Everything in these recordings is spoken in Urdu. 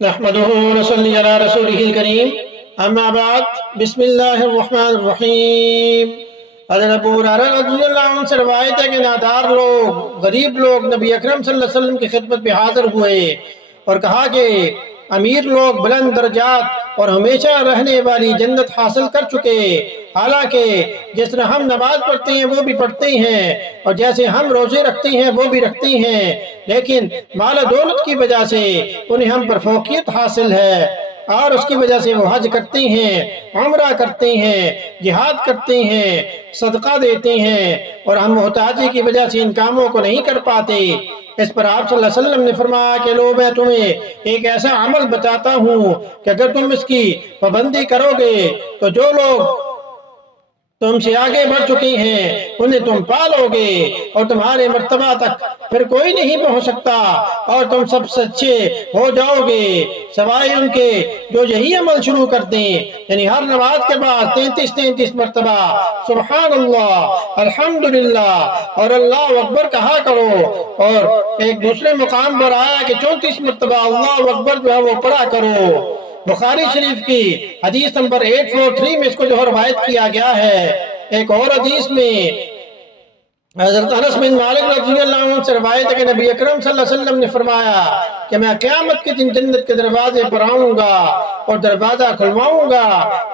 نحمده ونصلي على رسوله الكريم اما بعد بسم اللہ الرحمن الرحیم۔ حضرت ابو ہریرہ رضی اللہ عنہ سے روایت ہے کہ نادار لوگ، غریب لوگ نبی اکرم صلی اللہ علیہ وسلم کی خدمت میں حاضر ہوئے اور کہا کہ امیر لوگ بلند درجات اور ہمیشہ رہنے والی جنت حاصل کر چکے، حالانکہ جس طرح ہم نماز پڑھتے ہیں وہ بھی پڑھتے ہیں اور جیسے ہم روزے رکھتے ہیں وہ بھی رکھتے ہیں، لیکن مال و دولت کی وجہ سے انہیں ہم پر فوقیت حاصل ہے اور اس کی وجہ سے وہ حج کرتے ہیں، عمرہ کرتے ہیں، جہاد کرتے ہیں، صدقہ دیتے ہیں اور ہم محتاجی کی وجہ سے ان کاموں کو نہیں کر پاتے۔ اس پر آپ صلی اللہ علیہ وسلم نے فرمایا کہ لو میں تمہیں ایک ایسا عمل بتاتا ہوں کہ اگر تم اس کی پابندی کرو گے تو جو لوگ تم سے آگے بڑھ چکے ہیں انہیں تم پالو گے اور تمہارے مرتبہ تک پھر کوئی نہیں پہنچ سکتا اور تم سب سچے ہو جاؤ گے سوائے ان کے جو یہی عمل شروع کر دیں، یعنی ہر نماز کے بعد 33 مرتبہ سبحان اللہ، الحمدللہ اور اللہ اکبر کہا کرو، اور ایک دوسرے مقام پر آیا کہ 34 مرتبہ اللہ اکبر جو ہے وہ پڑھا کرو۔ بخاری شریف کی حدیث نمبر 843 میں اس کو جو روایت کیا گیا ہے۔ ایک اور حدیث میں حضرت انس بن مالک رضی اللہ عنہ سے روایت ہے کہ نبی اکرم صلی اللہ علیہ وسلم نے فرمایا کہ میں قیامت کے دن جنت کے دروازے پر آؤں گا اور دروازہ کھلواؤں گا،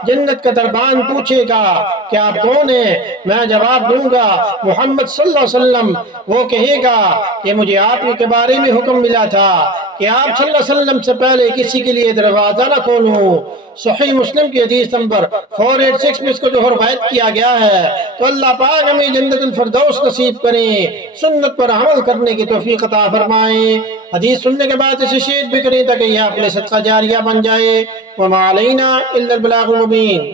جنت کا دربان پوچھے گا کہ آپ کون ہیں؟ میں جواب دوں گا محمد صلی اللہ علیہ وسلم۔ وہ کہے گا کہ مجھے آپ کے بارے میں حکم ملا تھا کہ آپ صلی اللہ علیہ وسلم سے پہلے کسی کے لیے دروازہ نہ کھولوں۔ صحیح مسلم کی حدیث نمبر 486 میں اس کو جو روایت کیا گیا ہے۔ تو اللہ پاک ہمیں جنت الفردوس نصیب کریں، سنت پر عمل کرنے کی توفیق عطا فرمائیں۔ حدیث سننے کے بعد اسے شیئر بھی کریں تاکہ یہ اپنے صدقہ جاریہ بن جائے۔ وما علینا الا البلاغ المبین۔